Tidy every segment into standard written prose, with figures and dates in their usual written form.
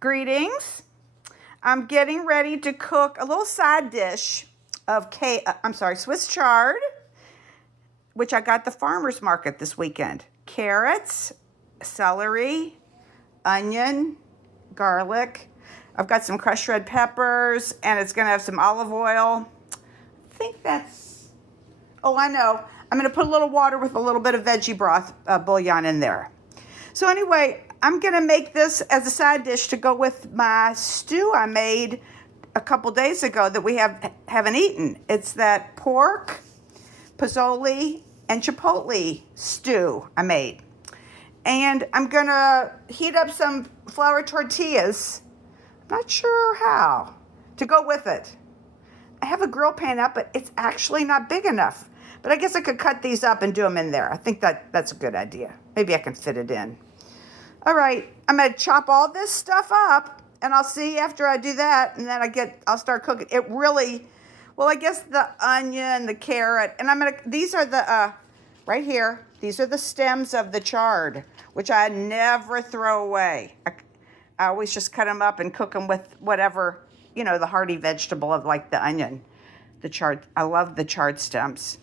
Greetings. I'm getting ready to cook a little side dish of Swiss chard, which I got at the farmer's market this weekend. Carrots, celery, onion, garlic. I've got some crushed red peppers, and it's gonna have some olive oil. I think that's, oh, I know. I'm gonna put a little water with a little bit of veggie broth bouillon in there. So anyway, I'm gonna make this as a side dish to go with my stew I made a couple days ago that we haven't eaten. It's that pork, Posole, and Chipotle stew I made. And I'm gonna heat up some flour tortillas, not sure how, to go with it. I have a grill pan up, but it's actually not big enough. But I guess I could cut these up and do them in there. I think that's a good idea. Maybe I can fit it in. All right, I'm gonna chop all this stuff up, and I'll see after I do that, and then I'll start cooking. It really, well, I guess the onion, the carrot, and these are the, right here, these are the stems of the chard, which I never throw away. I always just cut them up and cook them with whatever, the hearty vegetable of like the onion, the chard. I love the chard stems.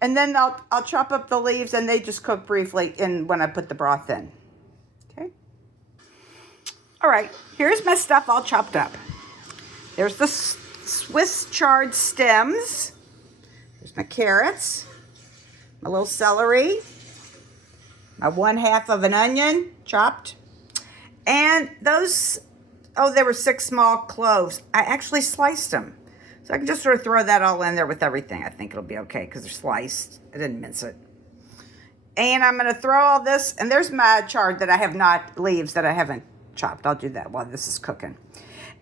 And then I'll chop up the leaves, and they just cook briefly when I put the broth in. Okay. All right, here's my stuff all chopped up. There's the Swiss chard stems. There's my carrots, my little celery, my 1/2 of an onion chopped, and those, they were 6 small cloves. I actually sliced them. So I can just sort of throw that all in there with everything. I think it'll be okay because they're sliced. I didn't mince it. And I'm going to throw all this, and there's my chard that I have not, leaves that I haven't chopped. I'll do that while this is cooking.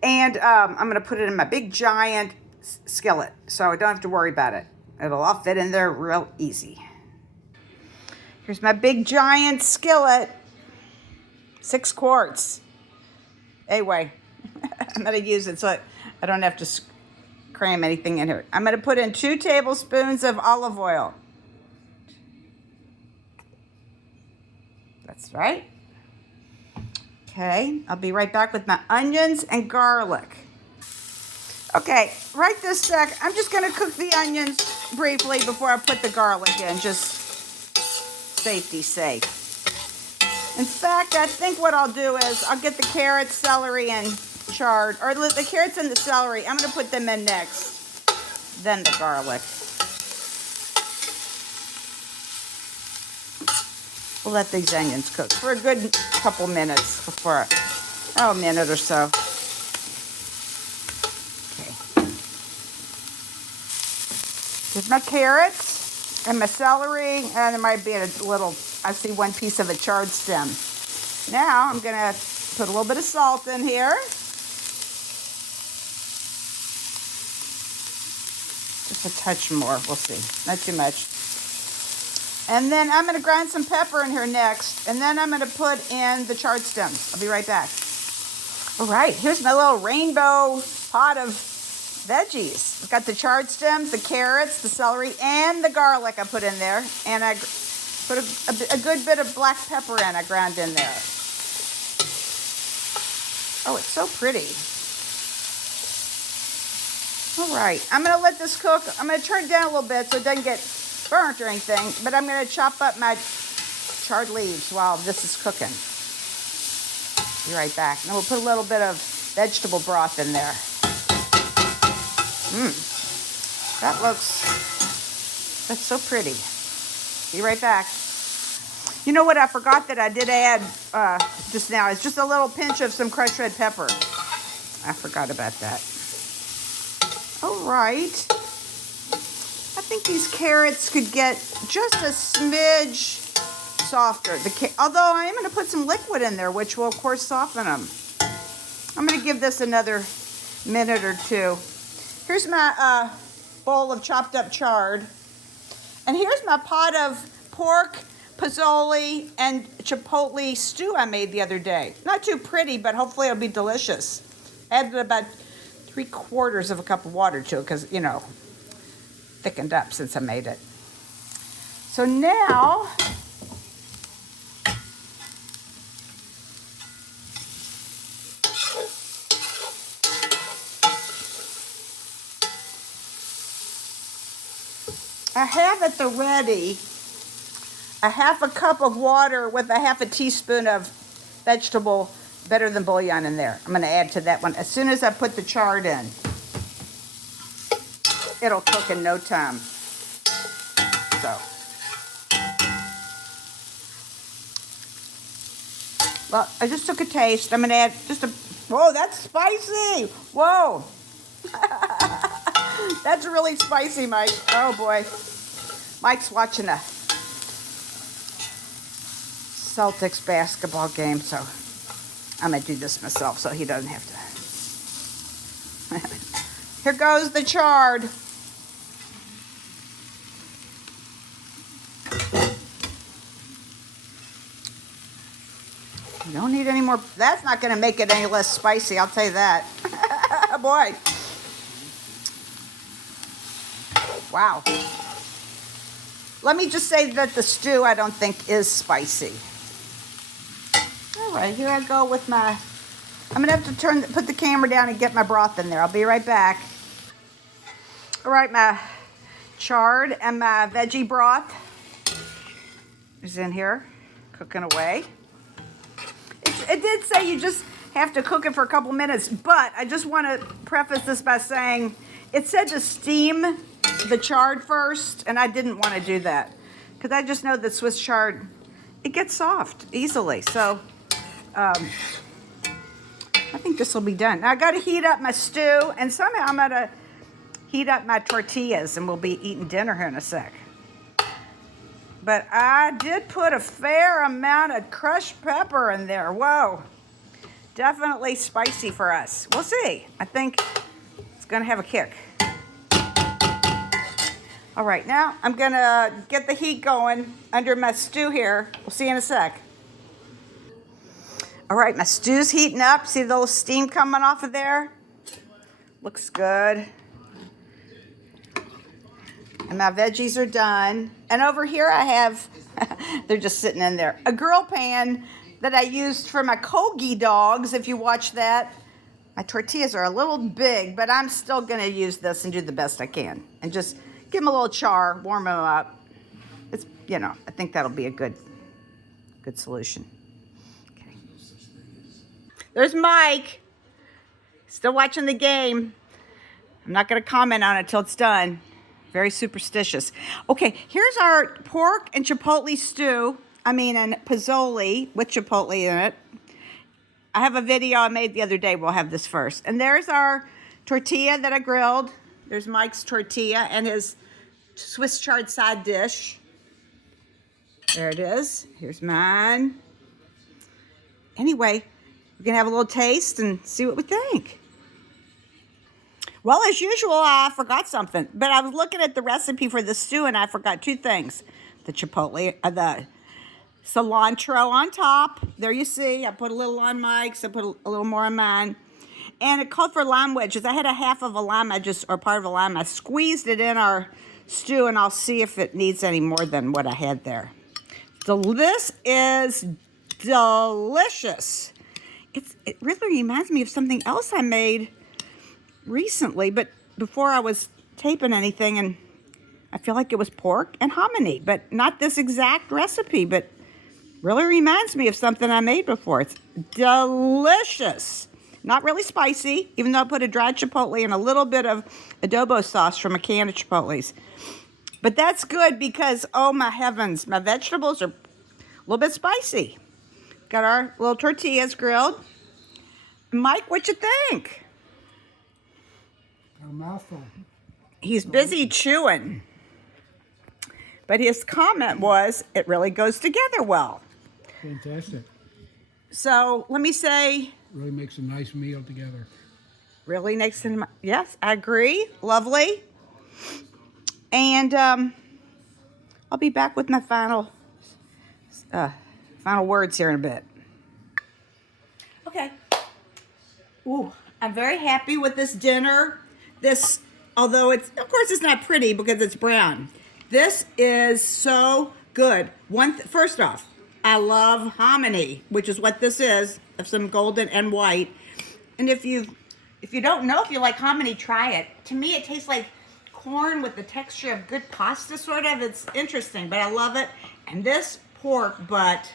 And I'm going to put it in my big giant skillet, so I don't have to worry about it. It'll all fit in there real easy. Here's my big giant skillet, 6 quarts. Anyway, I'm going to use it so I don't have to cram anything in here. I'm going to put in 2 tablespoons of olive oil. That's right. Okay, I'll be right back with my onions and garlic. Okay, right this sec, I'm just going to cook the onions briefly before I put the garlic in, just safety's sake. In fact, I think what I'll do is I'll get the carrots, celery, and chard, or the carrots and the celery. I'm going to put them in next, then the garlic. We'll let these onions cook for a good couple minutes before, a minute or so. Okay. Here's my carrots and my celery, and there might be a little, I see 1 piece of a chard stem. Now I'm going to put a little bit of salt in here. Just a touch more, we'll see, not too much. And then I'm going to grind some pepper in here next, and then I'm going to put in the chard stems. I'll be right back. All right, here's my little rainbow pot of veggies. I've got the chard stems, the carrots, the celery, and the garlic I put in there. And I put a good bit of black pepper in, I ground in there. Oh, it's so pretty. All right, I'm going to let this cook. I'm going to turn it down a little bit so it doesn't get burnt or anything, but I'm going to chop up my chard leaves while this is cooking. Be right back. And we'll put a little bit of vegetable broth in there. That's so pretty. Be right back. You know what I forgot that I did add just now? It's just a little pinch of some crushed red pepper. I forgot about that. All right. I think these carrots could get just a smidge softer. Although I am going to put some liquid in there, which will, of course, soften them. I'm going to give this another minute or 2. Here's my bowl of chopped up chard. And here's my pot of pork, Posole, and Chipotle stew I made the other day. Not too pretty, but hopefully it'll be delicious. Added about 3/4 of a cup of water to it because, thickened up since I made it. So now I have at the ready a half a cup of water with a half a teaspoon of vegetable better than bouillon in there. I'm going to add to that one. As soon as I put the chard in, it'll cook in no time. So, well, I just took a taste. I'm going to add just a, whoa, that's spicy. Whoa. That's really spicy, Mike. Oh, boy. Mike's watching a Celtics basketball game, so I'm going to do this myself so he doesn't have to. Here goes the chard. You don't need any more. That's not going to make it any less spicy, I'll tell you that. Boy. Wow. Let me just say that the stew I don't think is spicy. All right, here I go with my, I'm going to have to put the camera down and get my broth in there. I'll be right back. All right, my chard and my veggie broth is in here, cooking away. It did say you just have to cook it for a couple minutes, but I just want to preface this by saying it said to steam the chard first, and I didn't want to do that because I just know that Swiss chard, it gets soft easily. So I think this will be done. Now I got to heat up my stew, and somehow I'm going to heat up my tortillas, and we'll be eating dinner here in a sec. But I did put a fair amount of crushed pepper in there. Whoa. Definitely spicy for us. We'll see. I think it's going to have a kick. All right, now I'm going to get the heat going under my stew here. We'll see you in a sec. All right, my stew's heating up. See the little steam coming off of there? Looks good. And my veggies are done. And over here I have, they're just sitting in there, a grill pan that I used for my Kogi dogs, if you watch that. My tortillas are a little big, but I'm still going to use this and do the best I can. And just give them a little char, warm them up. It's, you know, I think that'll be a good solution. Okay. There's Mike. Still watching the game. I'm not going to comment on it till it's done. Very superstitious. Okay, here's our pork and chipotle stew. And Posole with chipotle in it. I have a video I made the other day. We'll have this first. And there's our tortilla that I grilled. There's Mike's tortilla and his Swiss chard side dish. There it is. Here's mine. Anyway, we're going to have a little taste and see what we think. Well, as usual, I forgot something. But I was looking at the recipe for the stew, and I forgot two things. The chipotle, the cilantro on top. There you see. I put a little on Mike's. I put a little more on mine. And it called for lime wedges. I had a half of a lime, or part of a lime. I squeezed it in our stew, and I'll see if it needs any more than what I had there. So this is delicious. It really reminds me of something else I made recently, but before I was taping anything, and I feel like it was pork and hominy, but not this exact recipe, but really reminds me of something I made before. It's delicious. Not really spicy, even though I put a dried chipotle and a little bit of adobo sauce from a can of Chipotles. But that's good because, oh my heavens, my vegetables are a little bit spicy. Got our little tortillas grilled. Mike, what you think? A mouthful. He's busy chewing. But his comment was, it really goes together well. Fantastic. So let me say. Really makes a nice meal together. Really makes them, yes, I agree. Lovely. And I'll be back with my final words here in a bit. Okay. Ooh, I'm very happy with this dinner. This, although it's, of course it's not pretty because it's brown. This is so good. First off, I love hominy, which is what this is, of some golden and white. And if you don't know if you like hominy, try it. To me, it tastes like corn with the texture of good pasta, sort of. It's interesting, but I love it. And this pork butt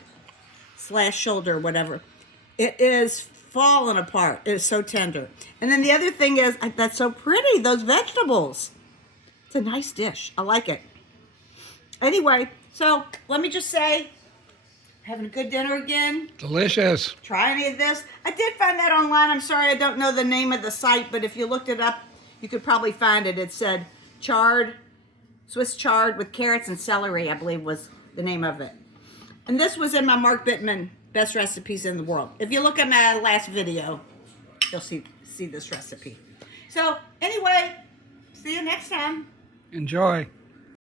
/ shoulder, whatever, it is falling apart. It is so tender. And then the other thing is, that's so pretty, those vegetables. It's a nice dish. I like it. Anyway, so let me just say, having a good dinner again. Delicious. Try any of this. I did find that online. I'm sorry I don't know the name of the site, but if you looked it up, you could probably find it. It said chard, Swiss chard with carrots and celery, I believe was the name of it. And this was in my Mark Bittman Best Recipes in the World. If you look at my last video, you'll see this recipe. So anyway, see you next time. Enjoy.